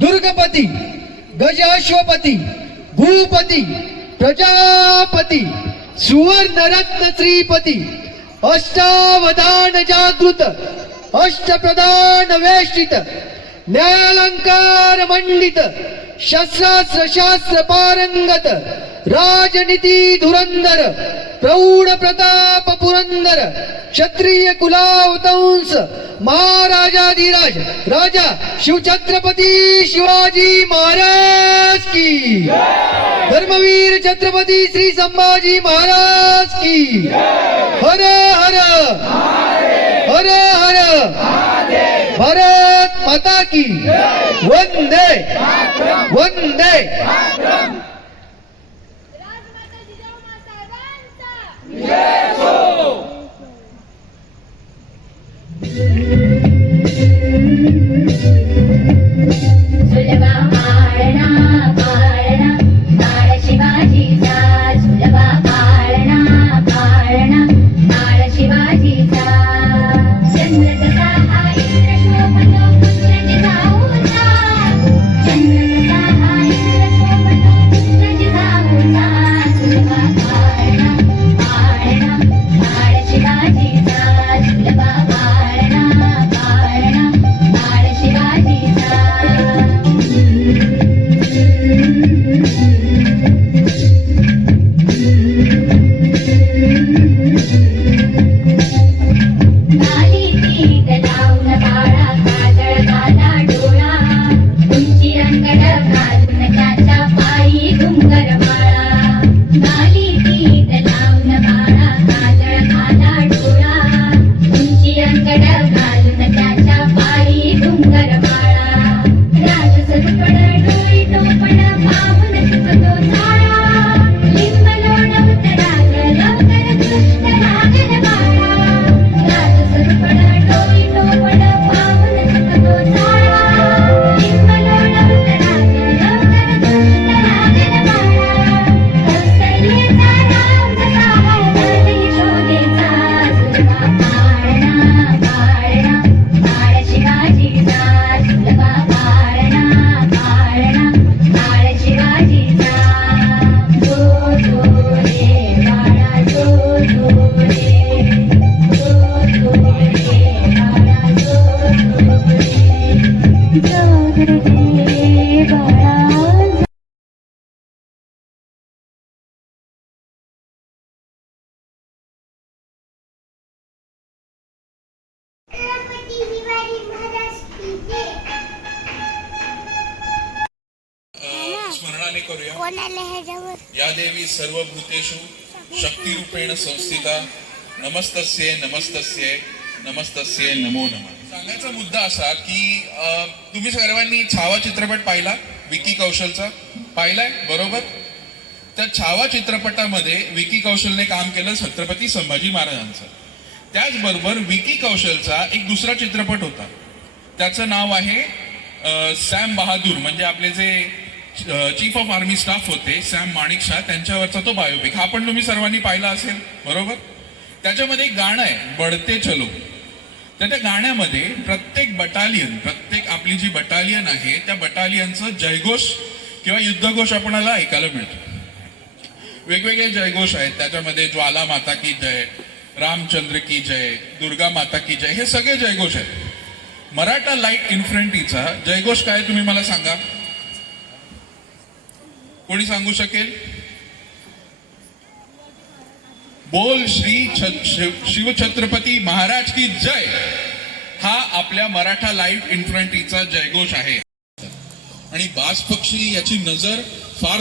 दुर्गपती गजाश्वपती भूपती प्रजापती सुवर्णरत्न श्रीपती अष्टावधान जागृत अष्टप्रधान वेष्टित न्यायालंकार मंडित शस्त्रास्त्र शास्त्र पारंगत राजनीती धुरंधर प्रौढ प्रताप पुरंदर क्षत्रिय कुलावतंस महाराजाधिराज राजा शिवछत्रपती शिवाजी महाराज की धर्मवीर छत्रपती श्री संभाजी महाराज की हर हर हर हर भारत माता की वंदे वंदे सुलभा पाळणा पाळणा बाळ शिवाजीचा सुलभा पाळणा पाळणा बाळ शिवाजीचा चंद्र कसा हा इंद्र शोभतो पुत्रजी जाऊचा चंद्र कसा हा इंद्र शोभतो पुत्रजी जाऊचा सुलभा पाळणा पाळणा बाळ शिवाजीचा सुलभा पाळणा पाळणा बाळ शिवाजीचा गाली पीठ लावून बाळा काजळ घाला डोळा उंची रंगड घालून त्याच्या पायी घुंगर माळा गाली पीठ लावून बाळा काजळ घाला डोळा उंची रंगड घालून त्याच्या पायी घुंगर माळा राजसरपड डोळी टोपण पाहून चुकतो झाळा लिंब लोणवत राग लवकर दुष्ट लागल बाळा राजसरपड डोळी टोपण पाहून चुकतो झाळा लिंब लोणवत राग लवकर दुष्ट लागल बाळा कौसल्येचा राम जसा वळवळ यशोदेचा सुलभा पाळणा पाळणा बाळ शिवाजीचा सुलभा पाळणा पाळणा बाळ शिवाजीचा जो जो रे बाळा जो जो रे जो जो रे बाळा जो जो रे बाळा स्मरणाने करूया. कोणाला ह्याच्यावर या देवी सर्वभूतेषु शक्तिरूपेण संस्थिता नमस्तस्ये नमस्तस्ये नमस्तस्ये नमो नमः. सांगायचा मुद्दा असा की तुम्ही सर्वांनी छावा चित्रपट पाहिला, विकी कौशलचा पाहिलाय बरोबर. त्या छावा चित्रपटामध्ये विकी कौशलने काम केलं छत्रपती संभाजी महाराजांचं. त्याचबरोबर विकी कौशलचा एक दुसरा चित्रपट होता, त्याचं नाव आहे सॅम बहादूर, म्हणजे आपले जे चीफ ऑफ आर्मी स्टाफ होते सॅम माणिकशा, त्यांच्यावरचा तो बायोपिक. हा पण तुम्ही सर्वांनी पाहिला असेल बरोबर. त्याच्यामध्ये एक गाणं आहे बढते चलो. त्या गाण्यामध्ये प्रत्येक बटालियन, प्रत्येक आपली जी बटालियन आहे त्या बटालियनचं जयघोष किंवा युद्धघोष आपल्याला ऐकायला मिळतो. वेगवेगळे जयघोष आहेत त्याच्यामध्ये. ज्वाला माता की जय, रामचंद्र की जय, दुर्गा माता की जय, हे सगळे जयघोष आहेत. मराठा लाईट इन्फंट्रीचा जयघोष काय तुम्ही मला सांगा, कोणी सांगू शकेल? बोल श्री शिवछत्रपती महाराज की जय हा आपल्या मराठा लाईट इन्फंट्रीचा जयघोष आहे. आणि बाज पक्षी याची नजर फार